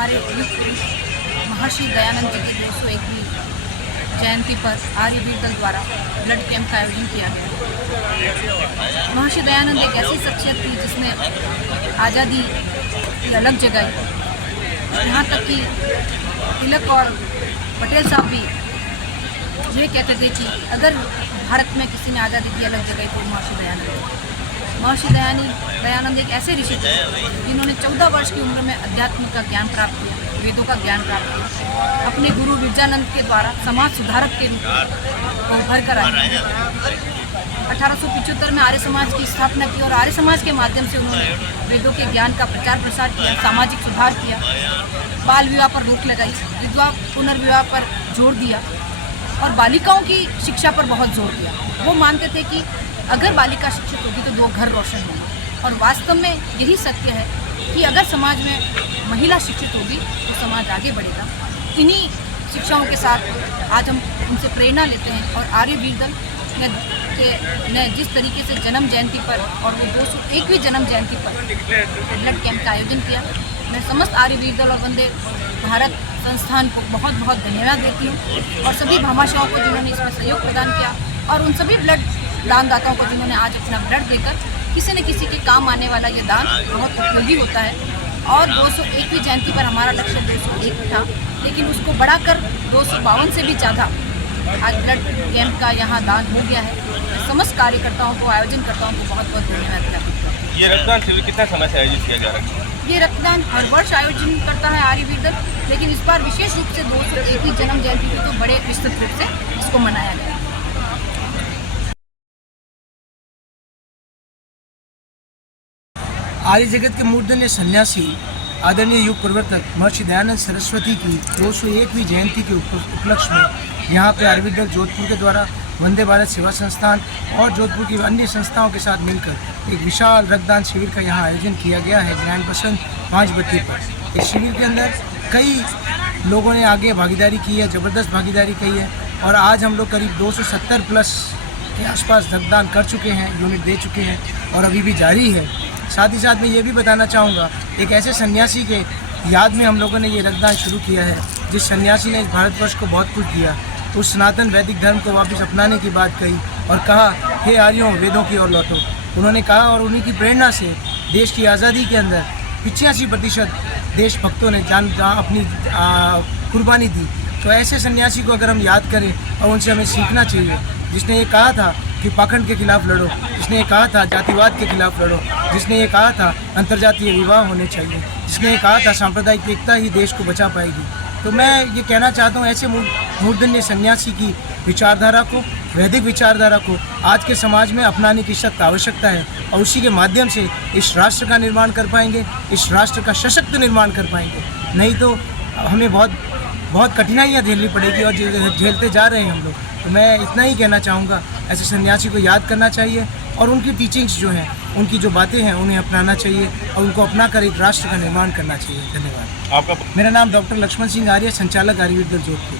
हमारे युग पुरुष महर्षि दयानंद जी की 201वीं जयंती पर आर्यवीर दल द्वारा ब्लड कैंप का आयोजन किया गया। महर्षि दयानंद एक ऐसी शख्सियत थी जिसने आज़ादी की अलग जगाई। यहाँ तक कि तिलक और पटेल साहब भी ये कहते थे कि अगर भारत में किसी ने आज़ादी की अलग जगाई तो महर्षि दयानंद एक ऐसे ऋषि थे जिन्होंने 14 वर्ष की उम्र में अध्यात्म का ज्ञान प्राप्त किया, वेदों का ज्ञान प्राप्त किया। अपने गुरु विरजानंद के द्वारा समाज सुधारक के रूप में उभर कर आए। 1875 में आर्य समाज की स्थापना की और आर्य समाज के माध्यम से उन्होंने वेदों के ज्ञान का प्रचार प्रसार किया, सामाजिक सुधार किया, बाल विवाह पर रोक लगाई, विधवा पुनर्विवाह पर जोर दिया और बालिकाओं की शिक्षा पर बहुत जोर दिया। वो मानते थे कि अगर बालिका शिक्षित होगी तो 2 घर रोशन होंगे और वास्तव में यही सत्य है कि अगर समाज में महिला शिक्षित होगी तो समाज आगे बढ़ेगा। इन्हीं शिक्षाओं के साथ आज हम उनसे प्रेरणा लेते हैं और आर्यवीर दल ने जिस तरीके से जन्म जयंती पर और वो 201वीं जन्म जयंती पर ब्लड कैंप का आयोजन किया, मैं समस्त आर्यवीर दल और वंदे भारत संस्थान को बहुत बहुत धन्यवाद देती हूँ और सभी भामाशाहों को जिन्होंने इसमें सहयोग प्रदान किया और उन सभी ब्लड दानदाताओं को जिन्होंने आज अपना ब्लड देकर किसी न किसी के काम आने वाला ये दान बहुत उपयोगी होता है। और 201वीं जयंती पर हमारा लक्ष्य 201 था, लेकिन उसको बढ़ाकर 252 से भी ज़्यादा आज ब्लड कैंप का यहाँ दान हो गया है। मैं समस्त कार्यकर्ताओं को, आयोजनकर्ताओं को बहुत बहुत धन्यवाद ज्ञापित करता हूँ। ये रक्तदान शिविर कितना समय से आयोजित किया जा रहा है? ये रक्तदान हर वर्ष आयोजन करता है आर्यवीर दल, लेकिन इस बार विशेष रूप से 201वीं जन्म जयंती को तो बड़े विस्तृत रूप से इसको मनाया गया। आर्य जगत के मूर्धन्य सन्यासी आदरणीय युग प्रवर्तक महर्षि दयानंद सरस्वती की 201वीं जयंती के उपलक्ष्य में यहाँ पे आर्यवीर दल जोधपुर के द्वारा वंदे भारत सेवा संस्थान और जोधपुर की अन्य संस्थाओं के साथ मिलकर एक विशाल रक्तदान शिविर का यहाँ आयोजन किया गया है ज्ञान बसंत 5 बत्ती पर। इस शिविर के अंदर कई लोगों ने आगे भागीदारी की है, ज़बरदस्त भागीदारी की है और आज हम लोग करीब 270 प्लस के आसपास रक्तदान कर चुके हैं, यूनिट दे चुके हैं और अभी भी जारी है। साथ ही साथ मैं ये भी बताना चाहूँगा, एक ऐसे सन्यासी के याद में हम लोगों ने ये रक्तदान शुरू किया है जिस सन्यासी ने इस भारतवर्ष को बहुत कुछ दिया। उस सनातन वैदिक धर्म को वापस अपनाने की बात कही और कहा, हे आर्यों वेदों की ओर लौटो। उन्होंने कहा और उन्हीं की प्रेरणा से देश की आज़ादी के अंदर 85% देशभक्तों ने अपनी कुर्बानी दी। तो ऐसे सन्यासी को अगर हम याद करें और उनसे हमें सीखना चाहिए, जिसने ये कहा था कि पाखंड के खिलाफ लड़ो, जिसने ये कहा था जातिवाद के खिलाफ लड़ो, जिसने ये कहा था अंतर्जातीय विवाह होने चाहिए, जिसने ये कहा था सांप्रदायिक एकता ही देश को बचा पाएगी। तो मैं ये कहना चाहता हूँ, ऐसे मूर्धन्य सन्यासी की विचारधारा को, वैदिक विचारधारा को आज के समाज में अपनाने की सख्त आवश्यकता है और उसी के माध्यम से इस राष्ट्र का निर्माण कर पाएंगे, इस राष्ट्र का सशक्त निर्माण कर पाएंगे। नहीं तो हमें बहुत कठिनाइयाँ झेलनी पड़ेगी और झेलते जा रहे हैं हम लोग। तो मैं इतना ही कहना चाहूँगा, ऐसे सन्यासी को याद करना चाहिए और उनकी टीचिंग्स जो हैं, उनकी जो बातें हैं उन्हें अपनाना चाहिए और उनको अपनाकर एक राष्ट्र का निर्माण करना चाहिए। धन्यवाद। आपका? मेरा नाम डॉक्टर लक्ष्मण सिंह आर्य, संचालक आर्यवीर दल जोधपुर।